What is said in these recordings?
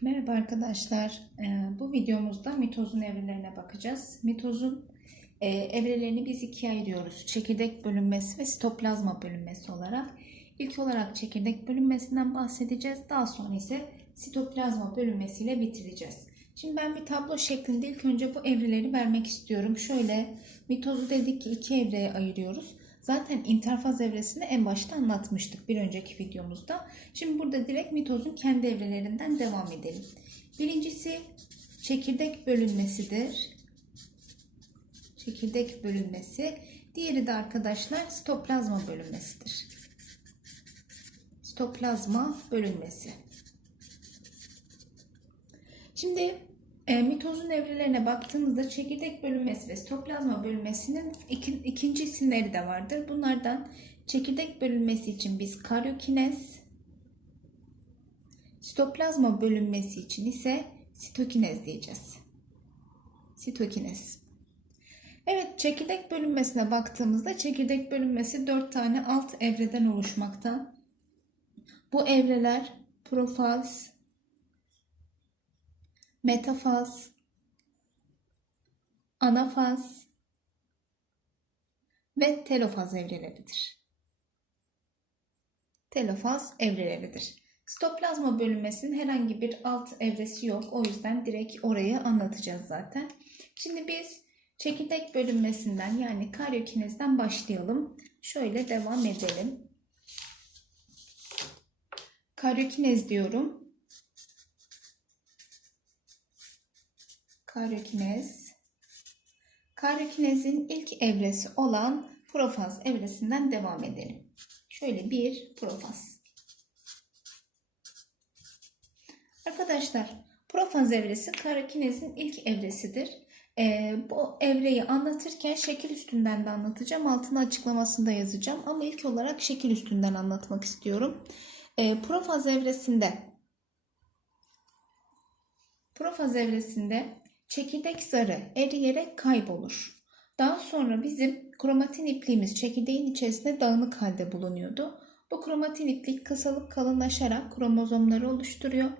Merhaba arkadaşlar. Ee, Bu videomuzda mitozun evrelerine bakacağız. Mitozun e, evrelerini biz ikiye ayırıyoruz. Çekirdek bölünmesi ve sitoplazma bölünmesi olarak. İlk olarak çekirdek bölünmesinden bahsedeceğiz. Daha sonra ise sitoplazma bölünmesiyle bitireceğiz. Şimdi ben bir tablo şeklinde ilk önce bu evreleri vermek istiyorum. Şöyle mitozu dedik ki iki evreye ayırıyoruz. Zaten interfaz evresini en başta anlatmıştık bir önceki videomuzda. Şimdi burada direkt mitozun kendi evrelerinden devam edelim. Birincisi çekirdek bölünmesidir. Çekirdek bölünmesi. Diğeri de arkadaşlar sitoplazma bölünmesidir. Sitoplazma bölünmesi. Şimdi e, mitozun evrelerine baktığımızda çekirdek bölünmesi ve sitoplazma bölünmesinin iki, ikinci isimleri de vardır. Bunlardan çekirdek bölünmesi için biz karyokinez, sitoplazma bölünmesi için ise sitokinez diyeceğiz. Sitokinez. Evet, çekirdek bölünmesine baktığımızda çekirdek bölünmesi 4 tane alt evreden oluşmakta. Bu evreler profaz, metafaz, anafaz ve telofaz evreleridir. Telofaz evreleridir. Sitoplazma bölünmesinin herhangi bir alt evresi yok. O yüzden direkt orayı anlatacağız zaten. Şimdi biz çekirdek bölünmesinden yani karyokinezden başlayalım. Şöyle devam edelim. Karyokinez diyorum. Karyokinez. Karyokinezin ilk evresi olan profaz evresinden devam edelim. Şöyle bir profaz. Arkadaşlar profaz evresi karyokinezin ilk evresidir. Ee, bu evreyi anlatırken şekil üstünden de anlatacağım. Altına açıklamasında yazacağım. Ama ilk olarak şekil üstünden anlatmak istiyorum. Ee, profaz evresinde profaz evresinde çekirdek zarı eriyerek kaybolur. Daha sonra bizim kromatin ipliğimiz çekirdeğin içerisinde dağınık halde bulunuyordu. Bu kromatin iplik kısalıp kalınlaşarak kromozomları oluşturuyor.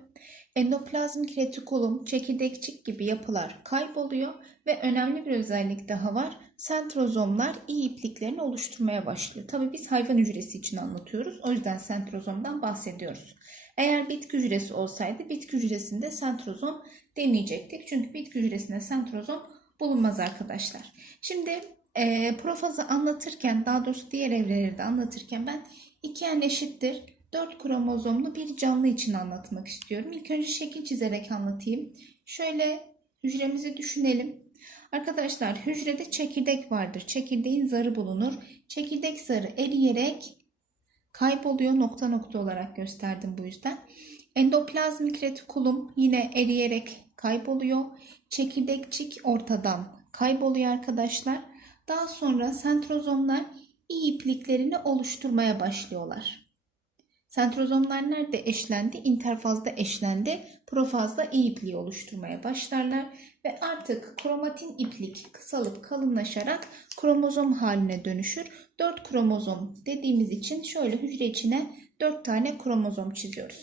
Endoplazmik retikulum, çekirdekçik gibi yapılar kayboluyor ve önemli bir özellik daha var. Sentrozomlar iyi ipliklerini oluşturmaya başlıyor. Tabii biz hayvan hücresi için anlatıyoruz. O yüzden sentrozomdan bahsediyoruz. Eğer bitki hücresi olsaydı bitki hücresinde sentrozom demeyecektik. Çünkü bitki hücresinde sentrozom bulunmaz arkadaşlar. Şimdi e, profazı anlatırken daha doğrusu diğer evreleri de anlatırken ben 2 n eşittir 4 kromozomlu bir canlı için anlatmak istiyorum. İlk önce şekil çizerek anlatayım. Şöyle hücremizi düşünelim. Arkadaşlar hücrede çekirdek vardır. Çekirdeğin zarı bulunur. Çekirdek zarı eriyerek kayboluyor. Nokta nokta olarak gösterdim bu yüzden. Endoplazmik retikulum yine eriyerek kayboluyor. Çekirdekçik ortadan kayboluyor arkadaşlar. Daha sonra sentrozomlar iyi ipliklerini oluşturmaya başlıyorlar. Sentrozomlar nerede eşlendi? İnterfazda eşlendi. Profazda iyi ipliği oluşturmaya başlarlar ve artık kromatin iplik kısalıp kalınlaşarak kromozom haline dönüşür. 4 kromozom dediğimiz için şöyle hücre içine 4 tane kromozom çiziyoruz.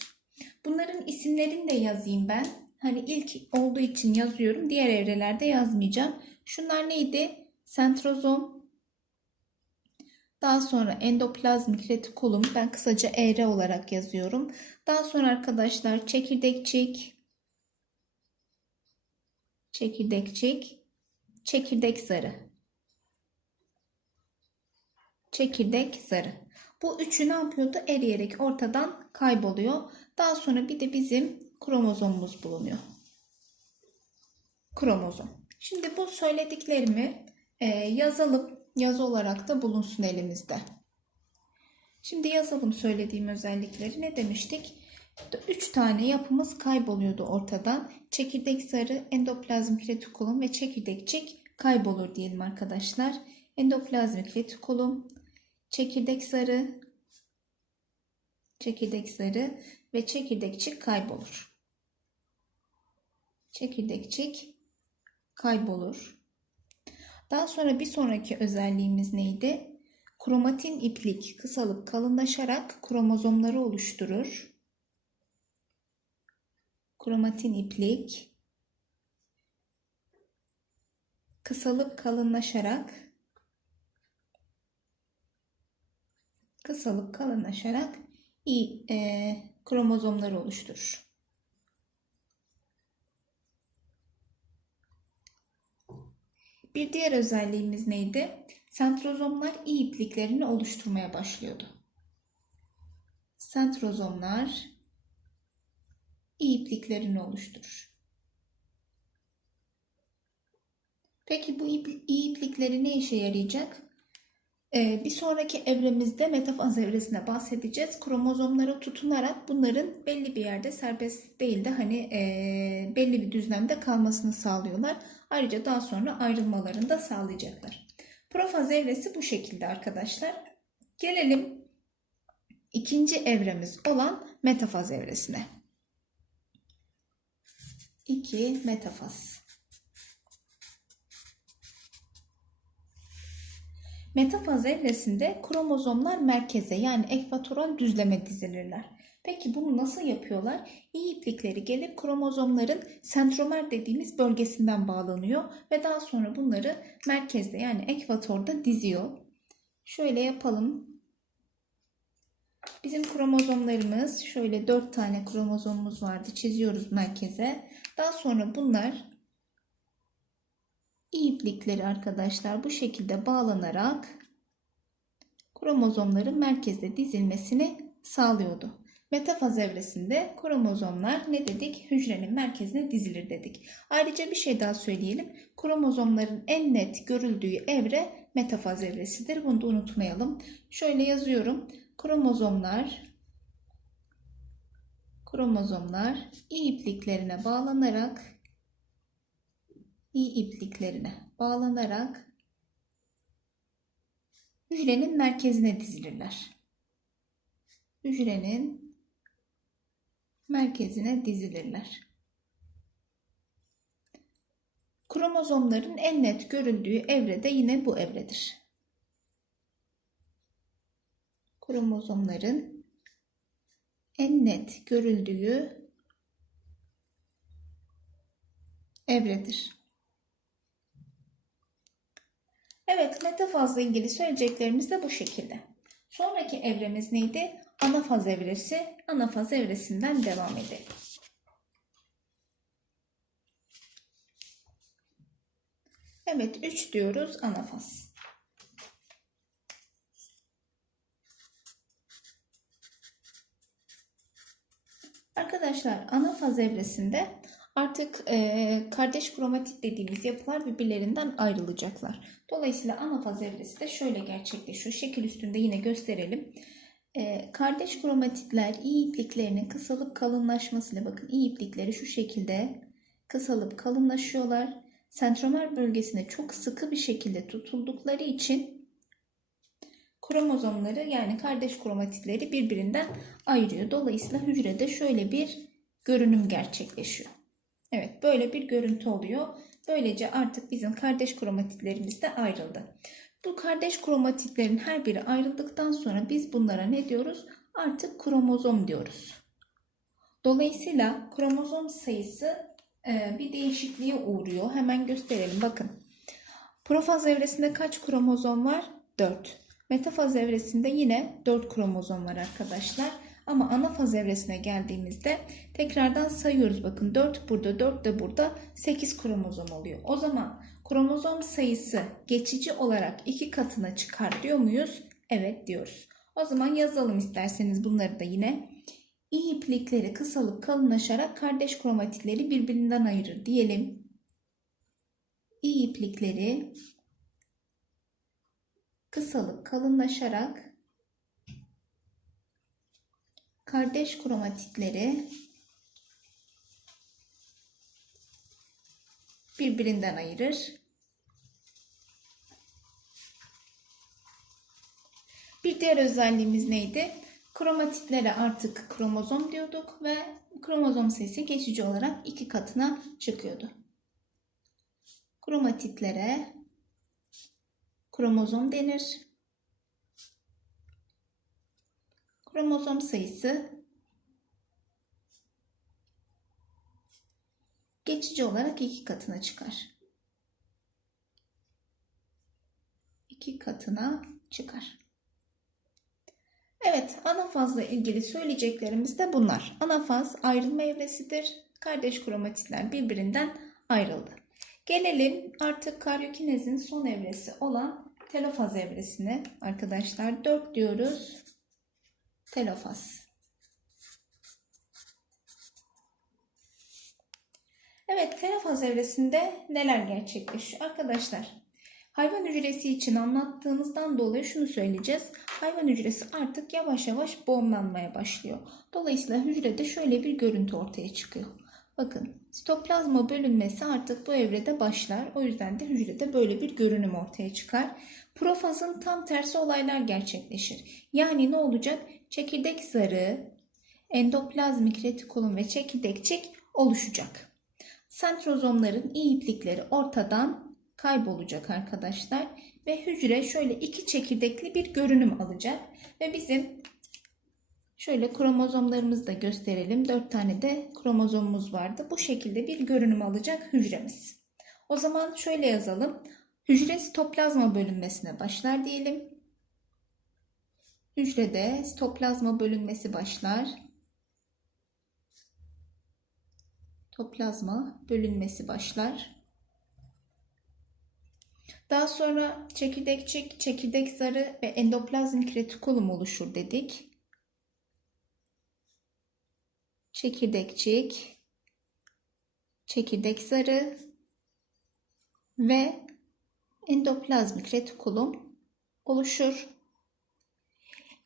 Bunların isimlerini de yazayım ben. Hani ilk olduğu için yazıyorum. Diğer evrelerde yazmayacağım. Şunlar neydi? Sentrozom. Daha sonra endoplazmik retikulum. Ben kısaca ER olarak yazıyorum. Daha sonra arkadaşlar çekirdekçik. Çekirdekçik. Çekirdek zarı. Çekirdek zarı. Bu üçü ne yapıyordu? Eriyerek ortadan kayboluyor. Daha sonra bir de bizim kromozomumuz bulunuyor. Kromozom. Şimdi bu söylediklerimi e, yazalım. Yazı olarak da bulunsun elimizde. Şimdi yazalım söylediğim özellikleri. Ne demiştik? 3 tane yapımız kayboluyordu ortadan. Çekirdek sarı, endoplazmik retikulum ve çekirdekçik kaybolur diyelim arkadaşlar. Endoplazmik retikulum, çekirdek sarı, çekirdek sarı ve çekirdekçik kaybolur. Çekirdekçik kaybolur. Daha sonra bir sonraki özelliğimiz neydi? Kromatin iplik kısalıp kalınlaşarak kromozomları oluşturur. kromatin iplik kısalıp kalınlaşarak kısalıp kalınlaşarak iyi e, kromozomları oluşturur. Bir diğer özelliğimiz neydi? Sentrozomlar iyi ipliklerini oluşturmaya başlıyordu. Sentrozomlar iyi ipliklerini oluşturur. Peki bu ip, iyi iplikleri ne işe yarayacak? Ee, bir sonraki evremizde metafaz evresine bahsedeceğiz. Kromozomlara tutunarak bunların belli bir yerde serbest değil de hani e, belli bir düzlemde kalmasını sağlıyorlar. Ayrıca daha sonra ayrılmalarını da sağlayacaklar. Profaz evresi bu şekilde arkadaşlar. Gelelim ikinci evremiz olan metafaz evresine. 2 metafaz. Metafaz evresinde kromozomlar merkeze yani ekvatoral düzleme dizilirler. Peki bunu nasıl yapıyorlar? İyi iplikleri gelip kromozomların sentromer dediğimiz bölgesinden bağlanıyor ve daha sonra bunları merkezde yani ekvatorda diziyor. Şöyle yapalım. Bizim kromozomlarımız şöyle 4 tane kromozomumuz vardı. Çiziyoruz merkeze. Daha sonra bunlar iyi iplikleri arkadaşlar bu şekilde bağlanarak kromozomların merkezde dizilmesini sağlıyordu. Metafaz evresinde kromozomlar ne dedik? Hücrenin merkezine dizilir dedik. Ayrıca bir şey daha söyleyelim. Kromozomların en net görüldüğü evre metafaz evresidir. Bunu da unutmayalım. Şöyle yazıyorum. Kromozomlar kromozomlar iyi ipliklerine bağlanarak iyi ipliklerine bağlanarak hücrenin merkezine dizilirler. Hücrenin merkezine dizilirler. Kromozomların en net görüldüğü evre de yine bu evredir. Kromozomların en net görüldüğü evredir. Evet, metafazla ilgili söyleyeceklerimiz de bu şekilde. Sonraki evremiz neydi? Anafaz evresi. Anafaz evresinden devam edelim. Evet, 3 diyoruz anafaz. Arkadaşlar anafaz evresinde artık e, kardeş kromatit dediğimiz yapılar birbirlerinden ayrılacaklar. Dolayısıyla anafaz evresi de şöyle gerçekleşiyor. Şekil üstünde yine gösterelim. E, kardeş kromatitler iyi ipliklerinin kısalıp kalınlaşmasıyla bakın iyi iplikleri şu şekilde kısalıp kalınlaşıyorlar. Sentromer bölgesine çok sıkı bir şekilde tutuldukları için kromozomları yani kardeş kromatitleri birbirinden ayırıyor. Dolayısıyla hücrede şöyle bir görünüm gerçekleşiyor. Evet böyle bir görüntü oluyor. Böylece artık bizim kardeş kromatitlerimiz de ayrıldı. Bu kardeş kromatitlerin her biri ayrıldıktan sonra biz bunlara ne diyoruz? Artık kromozom diyoruz. Dolayısıyla kromozom sayısı e, bir değişikliğe uğruyor. Hemen gösterelim. Bakın. Profaz evresinde kaç kromozom var? 4. Metafaz evresinde yine 4 kromozom var arkadaşlar. Ama ana faz evresine geldiğimizde tekrardan sayıyoruz. Bakın 4 burada 4 de burada 8 kromozom oluyor. O zaman kromozom sayısı geçici olarak iki katına çıkar diyor muyuz? Evet diyoruz. O zaman yazalım isterseniz bunları da yine. İyi iplikleri kısalıp kalınlaşarak kardeş kromatitleri birbirinden ayırır diyelim. İyi iplikleri kısalıp kalınlaşarak kardeş kromatitleri birbirinden ayırır. Bir diğer özelliğimiz neydi? Kromatitlere artık kromozom diyorduk ve kromozom sayısı geçici olarak iki katına çıkıyordu. Kromatitlere kromozom denir. Kromozom sayısı geçici olarak iki katına çıkar. İki katına çıkar. Evet, anafazla ilgili söyleyeceklerimiz de bunlar. Anafaz ayrılma evresidir. Kardeş kromatitler birbirinden ayrıldı. Gelelim artık karyokinezin son evresi olan telofaz evresine. Arkadaşlar 4 diyoruz. Telofaz. Evet, telofaz evresinde neler gerçekleşiyor? Arkadaşlar, hayvan hücresi için anlattığımızdan dolayı şunu söyleyeceğiz. Hayvan hücresi artık yavaş yavaş boğumlanmaya başlıyor. Dolayısıyla hücrede şöyle bir görüntü ortaya çıkıyor. Bakın, sitoplazma bölünmesi artık bu evrede başlar. O yüzden de hücrede böyle bir görünüm ortaya çıkar. Profazın tam tersi olaylar gerçekleşir. Yani ne olacak? Çekirdek zarı, endoplazmik retikulum ve çekirdekçik oluşacak. Sentrozomların iyi iplikleri ortadan kaybolacak arkadaşlar. Ve hücre şöyle iki çekirdekli bir görünüm alacak. Ve bizim şöyle kromozomlarımızı da gösterelim. Dört tane de kromozomumuz vardı. Bu şekilde bir görünüm alacak hücremiz. O zaman şöyle yazalım. Hücre sitoplazma bölünmesine başlar diyelim. Hücrede sitoplazma bölünmesi başlar. Toplazma bölünmesi başlar. Daha sonra çekirdekçik, çekirdek zarı ve endoplazmik retikulum oluşur dedik. Çekirdekçik, çekirdek zarı ve endoplazmik retikulum oluşur.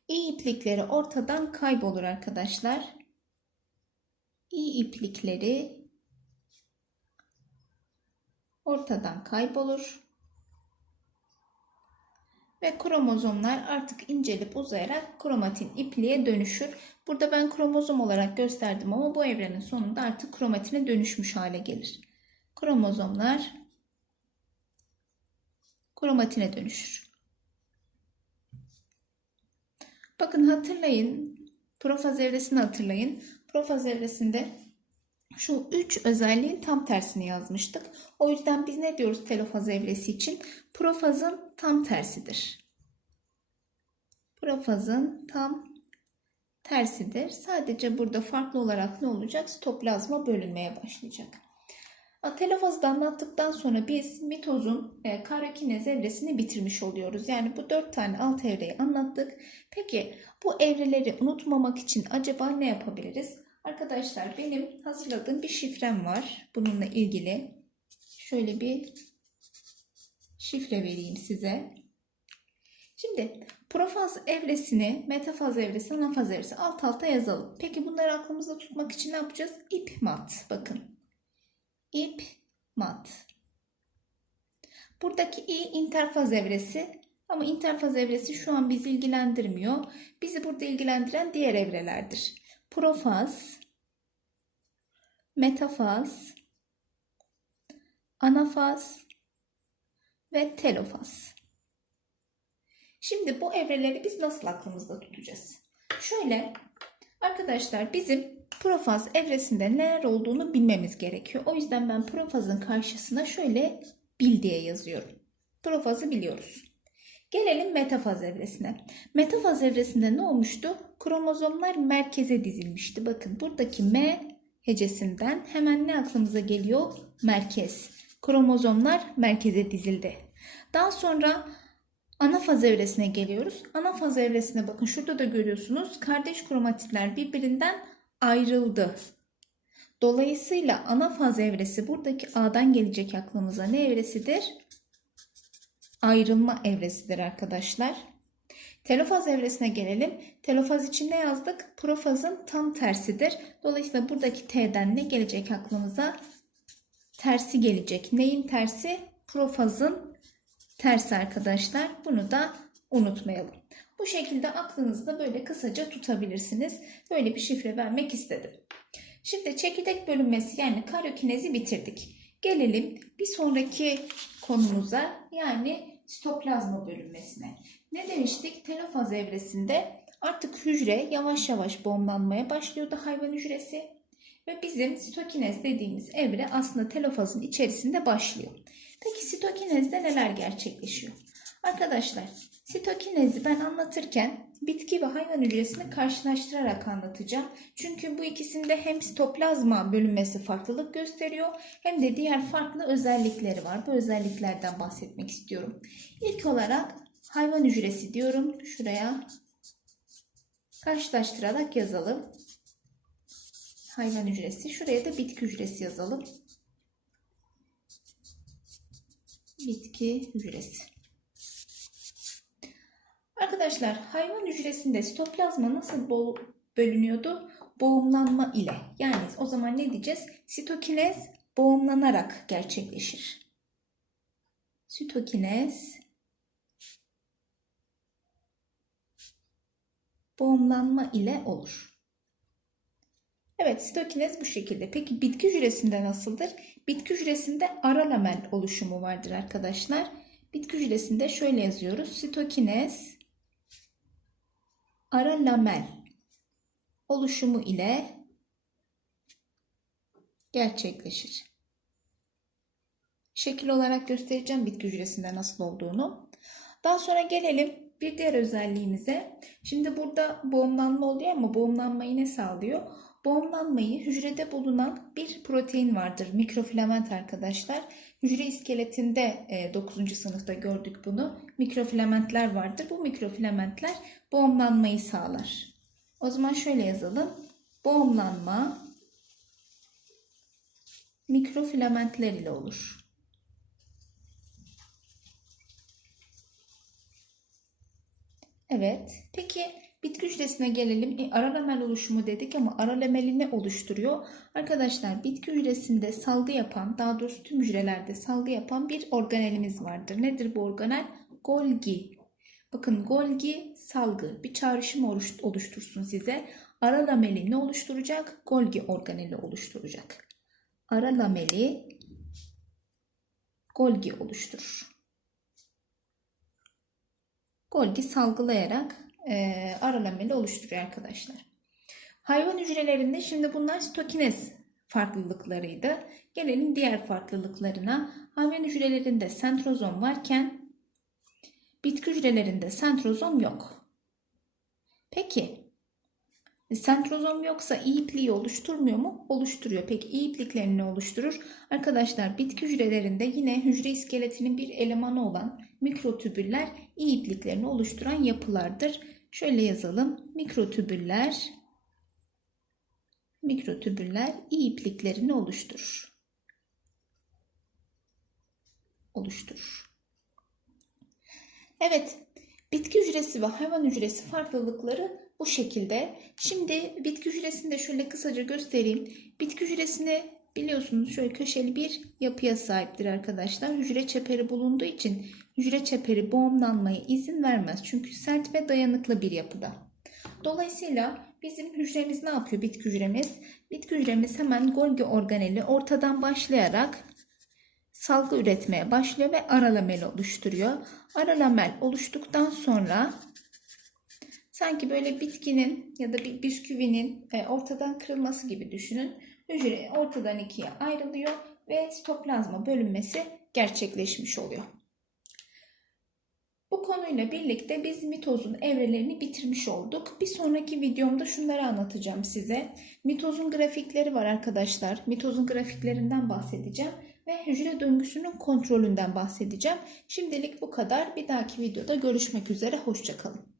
İyi iplikleri ortadan kaybolur arkadaşlar. İyi iplikleri ortadan kaybolur. Ve kromozomlar artık incelip uzayarak kromatin ipliğe dönüşür. Burada ben kromozom olarak gösterdim ama bu evrenin sonunda artık kromatine dönüşmüş hale gelir. Kromozomlar kromatine dönüşür. Bakın hatırlayın. Profaz evresini hatırlayın. Profaz evresinde şu üç özelliğin tam tersini yazmıştık. O yüzden biz ne diyoruz telofaz evresi için? Profazın tam tersidir. Profazın tam tersidir. Sadece burada farklı olarak ne olacak? Sitoplazma bölünmeye başlayacak. Telofazı anlattıktan sonra biz mitozun e, karakinez evresini bitirmiş oluyoruz. Yani bu dört tane alt evreyi anlattık. Peki bu evreleri unutmamak için acaba ne yapabiliriz? Arkadaşlar benim hazırladığım bir şifrem var bununla ilgili. Şöyle bir şifre vereyim size. Şimdi profaz evresini, metafaz evresi, anafaz evresi alt alta yazalım. Peki bunları aklımızda tutmak için ne yapacağız? İp mat. Bakın. İp mat. Buradaki i interfaz evresi ama interfaz evresi şu an bizi ilgilendirmiyor. Bizi burada ilgilendiren diğer evrelerdir. Profaz, metafaz, anafaz ve telofaz. Şimdi bu evreleri biz nasıl aklımızda tutacağız? Şöyle arkadaşlar bizim profaz evresinde neler olduğunu bilmemiz gerekiyor. O yüzden ben profazın karşısına şöyle bil diye yazıyorum. Profazı biliyoruz. Gelelim metafaz evresine. Metafaz evresinde ne olmuştu? Kromozomlar merkeze dizilmişti. Bakın buradaki M hecesinden hemen ne aklımıza geliyor? Merkez. Kromozomlar merkeze dizildi. Daha sonra ana faz evresine geliyoruz. Ana faz evresine bakın şurada da görüyorsunuz. Kardeş kromatitler birbirinden ayrıldı. Dolayısıyla ana faz evresi buradaki A'dan gelecek aklımıza ne evresidir? Ayrılma evresidir arkadaşlar. Telofaz evresine gelelim. Telofaz için ne yazdık? Profazın tam tersidir. Dolayısıyla buradaki T'den ne gelecek aklımıza? Tersi gelecek. Neyin tersi? Profazın tersi arkadaşlar. Bunu da unutmayalım. Bu şekilde aklınızda böyle kısaca tutabilirsiniz. Böyle bir şifre vermek istedim. Şimdi çekirdek bölünmesi yani karyokinezi bitirdik. Gelelim bir sonraki konumuza yani sitoplazma bölünmesine. Ne demiştik? Telofaz evresinde artık hücre yavaş yavaş bomblanmaya başlıyordu hayvan hücresi. ve bizim sitokinez dediğimiz evre aslında telofazın içerisinde başlıyor. Peki sitokinezde neler gerçekleşiyor? Arkadaşlar sitokinezi ben anlatırken bitki ve hayvan hücresini karşılaştırarak anlatacağım. Çünkü bu ikisinde hem sitoplazma bölünmesi farklılık gösteriyor hem de diğer farklı özellikleri var. Bu özelliklerden bahsetmek istiyorum. İlk olarak hayvan hücresi diyorum. Şuraya karşılaştırarak yazalım. Hayvan hücresi. Şuraya da bitki hücresi yazalım. Bitki hücresi. Arkadaşlar hayvan hücresinde sitoplazma nasıl bölünüyordu? Boğumlanma ile. Yani o zaman ne diyeceğiz? Sitokinez boğumlanarak gerçekleşir. Sitokinez boğumlanma ile olur. Evet, sitokinez bu şekilde. Peki bitki hücresinde nasıldır? Bitki hücresinde ara lamel oluşumu vardır arkadaşlar. Bitki hücresinde şöyle yazıyoruz. Sitokinez ara lamel oluşumu ile gerçekleşir. Şekil olarak göstereceğim bitki hücresinde nasıl olduğunu. Daha sonra gelelim bir diğer özelliğimize. Şimdi burada boğumlanma oluyor ama boğumlanmayı ne sağlıyor? Boğumlanmayı hücrede bulunan bir protein vardır. Mikrofilament arkadaşlar. Hücre iskeletinde 9. sınıfta gördük bunu. Mikrofilamentler vardır. Bu mikrofilamentler boğumlanmayı sağlar. O zaman şöyle yazalım. Boğumlanma mikrofilamentler ile olur. Evet. Peki bitki hücresine gelelim. E, ara oluşumu dedik ama ara lameli ne oluşturuyor? Arkadaşlar bitki hücresinde salgı yapan, daha doğrusu tüm hücrelerde salgı yapan bir organelimiz vardır. Nedir bu organel? Golgi. Bakın Golgi salgı bir çağrışım oluştursun size. Ara lameli ne oluşturacak? Golgi organeli oluşturacak. Ara lameli Golgi oluşturur. Golgi salgılayarak e, ara lameli oluşturuyor arkadaşlar. Hayvan hücrelerinde şimdi bunlar sitokinez farklılıklarıydı. Gelelim diğer farklılıklarına. Hayvan hücrelerinde sentrozom varken bitki hücrelerinde sentrozom yok. Peki sentrozom yoksa iyi ipliği oluşturmuyor mu? Oluşturuyor. Peki iyi ipliklerini oluşturur? Arkadaşlar bitki hücrelerinde yine hücre iskeletinin bir elemanı olan mikrotübüller iyi ipliklerini oluşturan yapılardır. Şöyle yazalım. Mikrotübüller mikrotübüller iyi ipliklerini oluşturur. Oluşturur. Evet, bitki hücresi ve hayvan hücresi farklılıkları bu şekilde. Şimdi bitki hücresini de şöyle kısaca göstereyim. Bitki hücresini biliyorsunuz şöyle köşeli bir yapıya sahiptir arkadaşlar. Hücre çeperi bulunduğu için hücre çeperi boğumlanmaya izin vermez. Çünkü sert ve dayanıklı bir yapıda. Dolayısıyla bizim hücremiz ne yapıyor bitki hücremiz? Bitki hücremiz hemen Golgi organeli ortadan başlayarak salgı üretmeye başlıyor ve ara lamel oluşturuyor. Ara lamel oluştuktan sonra sanki böyle bitkinin ya da bir bisküvinin e, ortadan kırılması gibi düşünün. Hücre ortadan ikiye ayrılıyor ve sitoplazma bölünmesi gerçekleşmiş oluyor. Bu konuyla birlikte biz mitozun evrelerini bitirmiş olduk. Bir sonraki videomda şunları anlatacağım size. Mitozun grafikleri var arkadaşlar. Mitozun grafiklerinden bahsedeceğim ve hücre döngüsünün kontrolünden bahsedeceğim. Şimdilik bu kadar. Bir dahaki videoda görüşmek üzere. Hoşçakalın.